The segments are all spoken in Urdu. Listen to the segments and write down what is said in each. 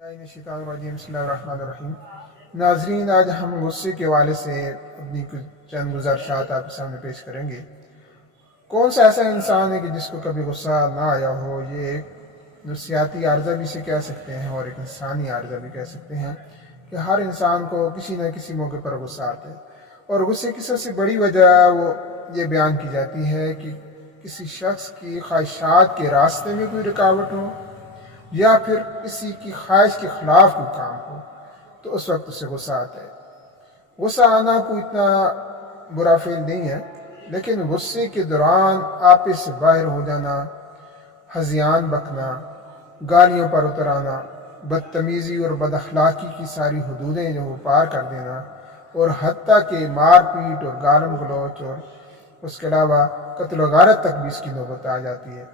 بسم اللہ الرحمن الرحیم۔ ناظرین، آج ہم غصے کے حوالے سے اپنی کچھ چند گزارشات آپ کے سامنے پیش کریں گے۔ کون سا ایسا انسان ہے کہ جس کو کبھی غصہ نہ آیا ہو؟ یہ ایک نفسیاتی عارضہ بھی اسے کہہ سکتے ہیں اور ایک انسانی عارضہ بھی کہہ سکتے ہیں کہ ہر انسان کو کسی نہ کسی موقع پر غصہ آتا ہے، اور غصے کی سب سے بڑی وجہ وہ یہ بیان کی جاتی ہے کہ کسی شخص کی خواہشات کے راستے میں کوئی رکاوٹ ہو یا پھر کسی کی خواہش کے خلاف کوئی کام ہو تو اس وقت اسے غصہ آتا ہے۔ غصہ آنا کوئی اتنا برا فعل نہیں ہے، لیکن غصے کے دوران آپے سے باہر ہو جانا، ہذیان بکنا، گالیوں پر اتر آنا، بدتمیزی اور بد اخلاقی کی ساری حدودیں جو وہ پار کر دینا، اور حتیٰ کہ مار پیٹ اور گالم گلوچ اور اس کے علاوہ قتل و غارت تک بھی اس کی نوبت آ جاتی ہے۔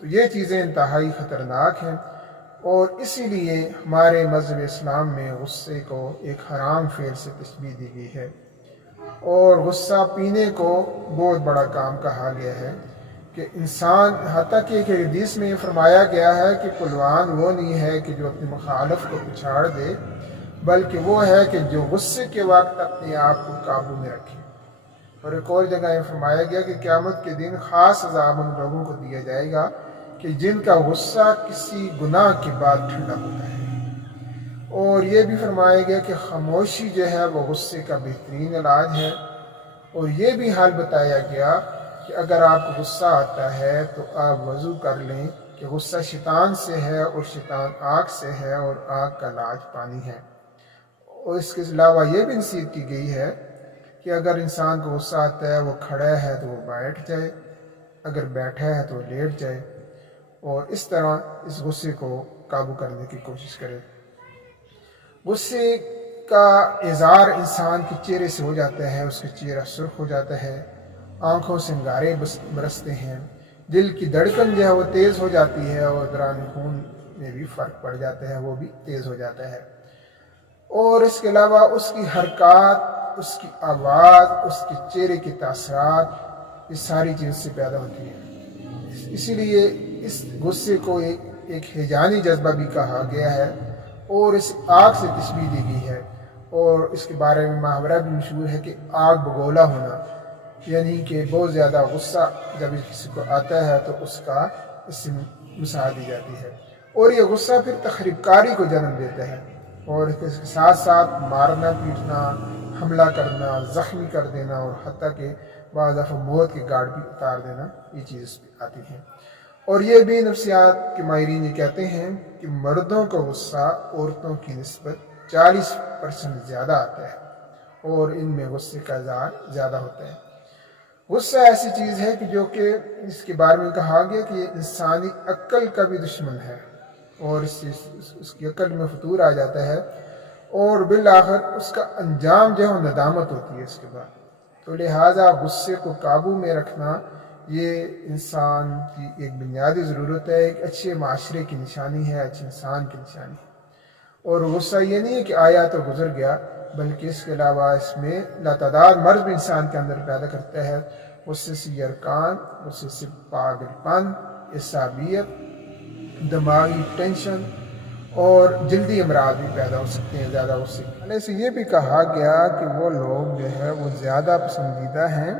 تو یہ چیزیں انتہائی خطرناک ہیں، اور اسی لیے ہمارے مذہب اسلام میں غصے کو ایک حرام فعل سے تشبیہ دی گئی ہے، اور غصہ پینے کو بہت بڑا کام کہا گیا ہے کہ انسان، حتیٰ کہ ایک حدیث میں یہ فرمایا گیا ہے کہ پلوان وہ نہیں ہے کہ جو اپنے مخالف کو پچھاڑ دے، بلکہ وہ ہے کہ جو غصے کے وقت اپنے آپ کو قابو میں رکھے۔ اور ایک اور جگہ یہ فرمایا گیا کہ قیامت کے دن خاص عذاب ان لوگوں کو دیا جائے گا کہ جن کا غصہ کسی گناہ کے بعد ٹھنڈا ہوتا ہے۔ اور یہ بھی فرمایا گیا کہ خاموشی جو ہے وہ غصے کا بہترین علاج ہے، اور یہ بھی حال بتایا گیا کہ اگر آپ کو غصہ آتا ہے تو آپ وضو کر لیں کہ غصہ شیطان سے ہے اور شیطان آگ سے ہے، اور آگ کا علاج پانی ہے۔ اور اس کے علاوہ یہ بھی نصیحت کی گئی ہے کہ اگر انسان کو غصہ آتا ہے، وہ کھڑا ہے تو وہ بیٹھ جائے، اگر بیٹھا ہے تو وہ لیٹ جائے، اور اس طرح اس غصے کو قابو کرنے کی کوشش کرے۔ غصے کا اظہار انسان کے چہرے سے ہو جاتا ہے، اس کا چہرہ سرخ ہو جاتا ہے، آنکھوں سے انگارے برستے ہیں، دل کی دھڑکن جو ہے وہ تیز ہو جاتی ہے، اور دوران خون میں بھی فرق پڑ جاتا ہے، وہ بھی تیز ہو جاتا ہے۔ اور اس کے علاوہ اس کی حرکات، اس کی آواز، اس کے چہرے کے تاثرات، یہ ساری چیزیں سے پیدا ہوتی ہیں۔ اسی لیے اس غصے کو ایک ہیجانی جذبہ بھی کہا گیا ہے، اور اس آگ سے تشبیہ دی گئی ہے، اور اس کے بارے میں محاورہ بھی مشہور ہے کہ آگ بگولا ہونا، یعنی کہ بہت زیادہ غصہ جب کسی کو آتا ہے تو اس کا اس سے مثال دی جاتی ہے، اور یہ غصہ پھر تخریب کاری کو جنم دیتا ہے، اور اس کے ساتھ ساتھ مارنا پیٹنا، حملہ کرنا، زخمی کر دینا، اور حتیٰ کہ بعض دفعہ موت کے گاڑ بھی اتار دینا، یہ چیز اس پہ آتی ہے۔ اور یہ بھی نفسیات کے ماہرین یہ کہتے ہیں کہ مردوں کا غصہ عورتوں کی نسبت 40% زیادہ آتا ہے، اور ان میں غصے کا اظہار زیادہ ہوتا ہے۔ غصہ ایسی چیز ہے کہ جو کہ اس کے بارے میں کہا گیا کہ یہ انسانی عقل کا بھی دشمن ہے، اور اس کی عقل میں فطور آ جاتا ہے، اور بالآخر اس کا انجام جو ہے وہ ندامت ہوتی ہے اس کے بعد۔ تو لہٰذا غصے کو قابو میں رکھنا یہ انسان کی ایک بنیادی ضرورت ہے، ایک اچھے معاشرے کی نشانی ہے، اچھے انسان کی نشانی ہے۔ اور غصہ یہ نہیں ہے کہ آیا تو گزر گیا، بلکہ اس کے علاوہ اس میں لاتعداد مرض بھی انسان کے اندر پیدا کرتا ہے۔ غصے سے یرقان، غصے سے پاگل پن، عصبیت، دماغی ٹینشن اور جلدی امراض بھی پیدا ہو سکتے ہیں زیادہ غصے کی وجہ سے۔ یہ بھی کہا گیا کہ وہ لوگ جو ہے وہ زیادہ پسندیدہ ہیں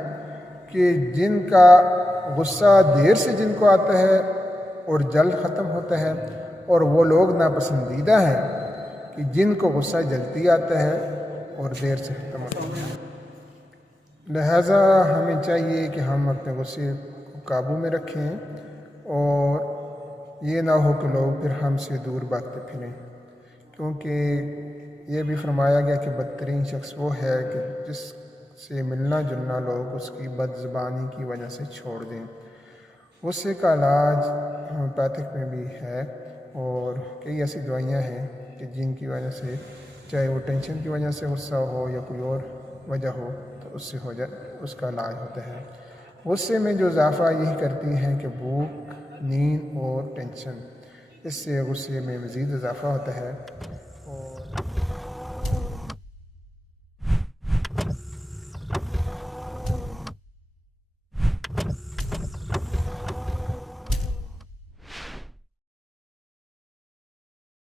کہ جن کا غصہ دیر سے جن کو آتا ہے اور جلد ختم ہوتا ہے، اور وہ لوگ ناپسندیدہ ہیں کہ جن کو غصہ جلدی آتا ہے اور دیر سے ختم ہوتا ہے۔ لہٰذا ہمیں چاہیے کہ ہم اپنے غصے کو قابو میں رکھیں، اور یہ نہ ہو کہ لوگ پھر ہم سے دور بھاگتے پھریں، کیونکہ یہ بھی فرمایا گیا کہ بدترین شخص وہ ہے کہ جس سے ملنا جلنا لوگ اس کی بد زبانی کی وجہ سے چھوڑ دیں۔ غصے کا علاج ہومیوپیتھک میں بھی ہے، اور کئی ایسی دوائیاں ہیں کہ جن کی وجہ سے، چاہے وہ ٹینشن کی وجہ سے غصہ ہو یا کوئی اور وجہ ہو، تو اس سے ہو جائے اس کا علاج ہوتا ہے۔ غصے میں جو اضافہ یہی کرتی ہیں کہ بھوک، نیند اور ٹینشن، اس سے غصے میں مزید اضافہ ہوتا ہے، اور